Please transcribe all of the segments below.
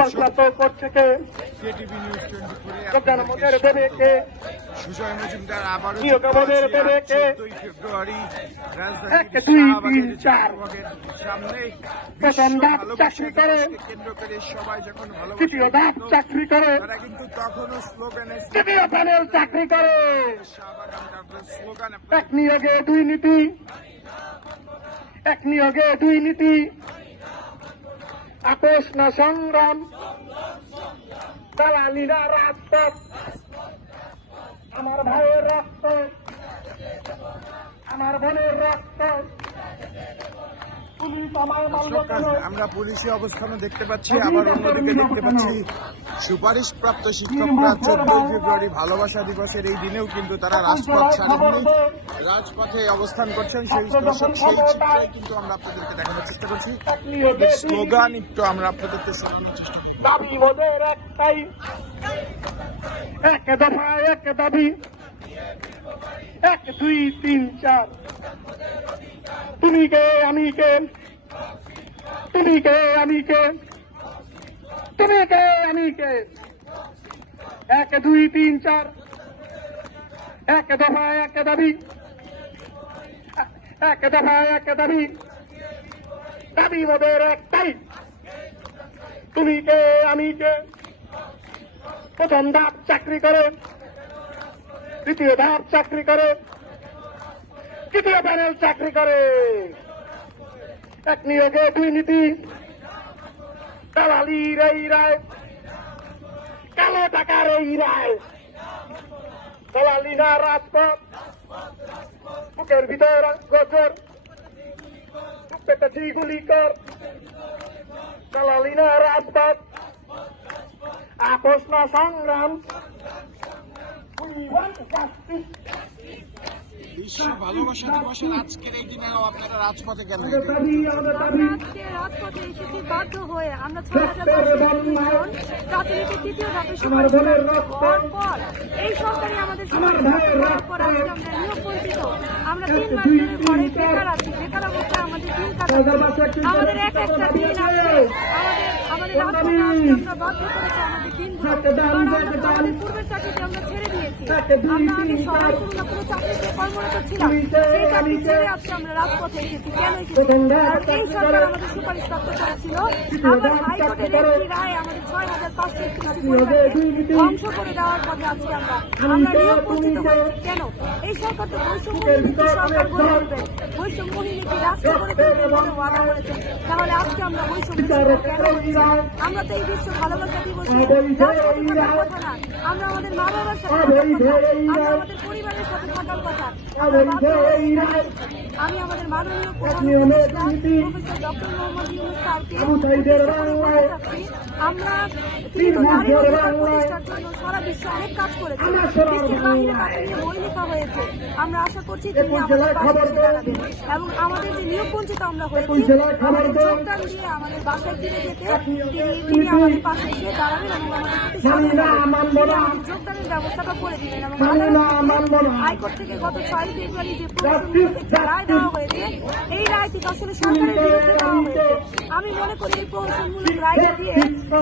অবসরপ্রাপ্ত কর্তৃকে প্রধানমন্ত্রীর দেবেকে সুজয় মজুমদার আবারও নিয়োগের দেবেকে 14 ফেব্রুয়ারি 1, 2, 3, 4 সামনে প্রথম ধাপ চাকরি করে কেন্দ্র করে সবাই যখন দ্বিতীয় ধাপ চাকরি করে তারা কিন্তু তখনও স্লোগানে তৃতীয় প্যানেল চাকরি করে স্লোগান এক নিয়োগে দুই নীতি এক নিয়োগে দুই নীতি আপোষ না সংগ্রাম দালালিরা রাজপথ আমার ভাইয়ের রক্ত আমার বোনের রক্ত পুলিশ আমায় মারল কেন আমরা পুলিশি অবস্থানও দেখতে পাচ্ছি আবার অন্যদিকে দেখতে পাচ্ছি সুপারিশপ্রাপ্ত শিক্ষকরা 14 ফেব্রুয়ারি ভালোবাসা দিবসের এই দিনেও কিন্তু তারা রাজপথ ছাড়েননি, রাজপথে অবস্থান করছেন। সেই চিত্রই কিন্তু আমরা আপনাদেরকে দেখানোর চেষ্টা করছি। স্লোগান একটু আমরা আপনাদেরকে শোনানোর চেষ্টা করছি। দাবি ওদের একটাই, এক দফা এক দাবি, 1, 2, 3, 4 তুমি কে আমি কে, তুমি কে আমি কে, তুমি কে আমি কে, 1, 2, 3, 4 এক দফা এক দাবি, এক দফা এক দাবি, দাবি ওদের একটাই, তুমি কে আমি কে। প্রথম ধাপ চাকরি করে দ্বিতীয় ধাপ চাকরি করে তৃতীয় প্যানেল চাকরি করে এক নিয়োগে দুই নীতি দালালির এই রায়, কালো টাকার এই রায়, দালালি না রাজপথ বুকের ভিতর গজর পেটেছি গুলি কর, দালালি না রাজপথ আপোষ না সংগ্রাম। We want justice. বিশ্ব ভালোবাসা দিবসের আজকের এই দিনেও আপনারা রাজপথে গেলেন। আজকে রাজপথে এসেছি বাধ্য হয়ে। আমরা 6,500 প্রাথমিকের দ্বিতীয় ধাপে সুপারিশ হওয়ার পর এই সরকারি আমাদের সুপারিশ করার পর আজকে আমরা নিয়োগ বঞ্চিত। আমরা 3 মাস ধরে ঘরে বেকার আছি, বেকার অবস্থায় আমাদের দিন কাটাচ্ছে। আমাদের একটা দিন আছে, আমাদের রাজপথে আজকে আমরা বাধ্য করেছি আমাদের দিন আমাদের পূর্বের চাকরিতে আমরা ছেড়ে দিয়েছি। আমরা আগে সবাই কোনো না কোনো চাকরিতে কর্মরত ছিলাম, সেই চাকরি ছেড়ে আজকে আমরা রাজপথে এসেছি। কেন এসেছি? এই সরকার আমাদের সুপারিশ প্রাপ্ত করেছিল, আমাদের হাইকোর্টের একটি রায় আমাদের 6,561 পরিবারকে ধ্বংস করে দেওয়ার পথে আজকে আমরা নিয়োগ বঞ্চিত হয়েছি। কেন? এই সরকার তো বৈষম্যহীন সরকার গড়ে তুলবেন, বৈষম্যহীন একটি রাষ্ট্র গড়ে তুলবেন বলে ওয়াদা করেছেন। তাহলে আজকে আমরা বৈষম্য কেন হচ্ছি? আমরা তো এই বিশ্ব ভালোবাসা দিবসে রাজপথে থাকার কথা না, আমরা আমাদের মা বাবার সাথে থাকার কথা, আমরা আমাদের পরিবারের সাথে থাকার কথা। আমি আমাদের মাননীয় প্রফেসর ডক্টর মোহাম্মদ ইউনূস স্যারকে আমরা তিনি তো নারী অধিকার প্রতিষ্ঠার জন্য সারা বিশ্বে অনেক কাজ করেছেন, বিশ্বের বাহিরে তাকে নিয়ে বই লেখা হয়েছে। আমরা আশা করছি তিনি আমাদের পাশে এসে দাঁড়াবেন এবং আমাদের যে নিয়োগ বঞ্চিত আমরা হয়েছি আমাদের যোগদান দিয়ে আমাদের বাসায় ফিরে যেতে তিনি আমাদের পাশে এসে দাঁড়াবেন এবং আমাদের প্রতি সহায়তা করবেন। তিনি আমাদের যোগদানের ব্যবস্থাটা করে দিবেন এবং হাইকোর্ট থেকে গত 6 ফেব্রুয়ারি যে প্রহসনমূলক রায় দেওয়া হয়েছে, এই রায়টি আসলে সরকারের বিরুদ্ধে দেওয়া হয়েছে। আমি মনে করি এই প্রহসনমূলক রায়টি দিয়ে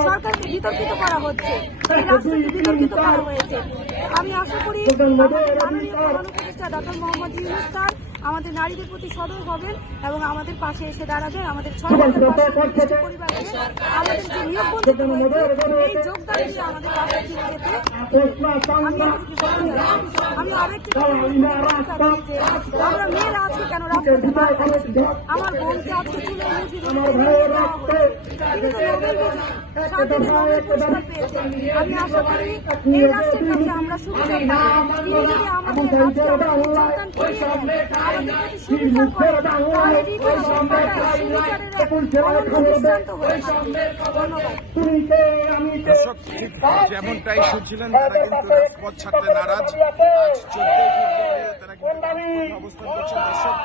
সরকারকে বিতর্কিত করা হচ্ছে, এই রাষ্ট্রকে বিতর্কিত করা হয়েছে। আমি আশা করি আমাদের মাননীয় প্রধান উপদেষ্টা ডক্টর মোহাম্মদ ইউনূস স্যার আমাদের নারীদের প্রতি সদয় হবেন এবং আমাদের পাশে এসে দাঁড়াবেন। আমাদের 6,500 পরিবারকে আমাদের যে নিয়োগ বঞ্চিত হয়েছে এই যোগদান দিয়ে আমাদের পাশে ফিরে যেতে আমি আরেকটি আমরা মেয়েরা আজকে কেন রাজপথে মার খাচ্ছি? আমার বোনকে আজকে চুলে মুঠি ধরে নিয়ে যাওয়া হচ্ছে। তিনি তো নোবেল বিজয়ী, শান্তিতে নোবেল পুরস্কার পেয়েছেন। আমি আশা করি এই রাষ্ট্রের কাছে আমরা সুবিচার পাই। তিনি যদি আমাদের আজকে আমাদের যোগদান করিয়ে দেন, আমাদের প্রতি সুবিচার করেন, তাহলে দ্বিতীয় সরকারটা সুবিচারের এক অনন্য দৃষ্টান্ত হয়ে থাকবে। ধন্যবাদ। দর্শক ঠিক যেমনটাই শুনছিলেন, তারা কিন্তু রাজপথ ছাড়তে নারাজ। আজ 14 ফেব্রুয়ারি তারা কিন্তু রাজপথে অবস্থান করছেন। দর্শক,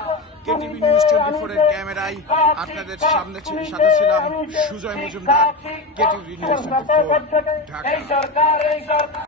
কেটিভি নিউজ 24 এর ক্যামেরায় আপনাদের সাথে ছিলাম সুজয় মজুমদার, কেটিভি নিউজ 24 ঢাকা।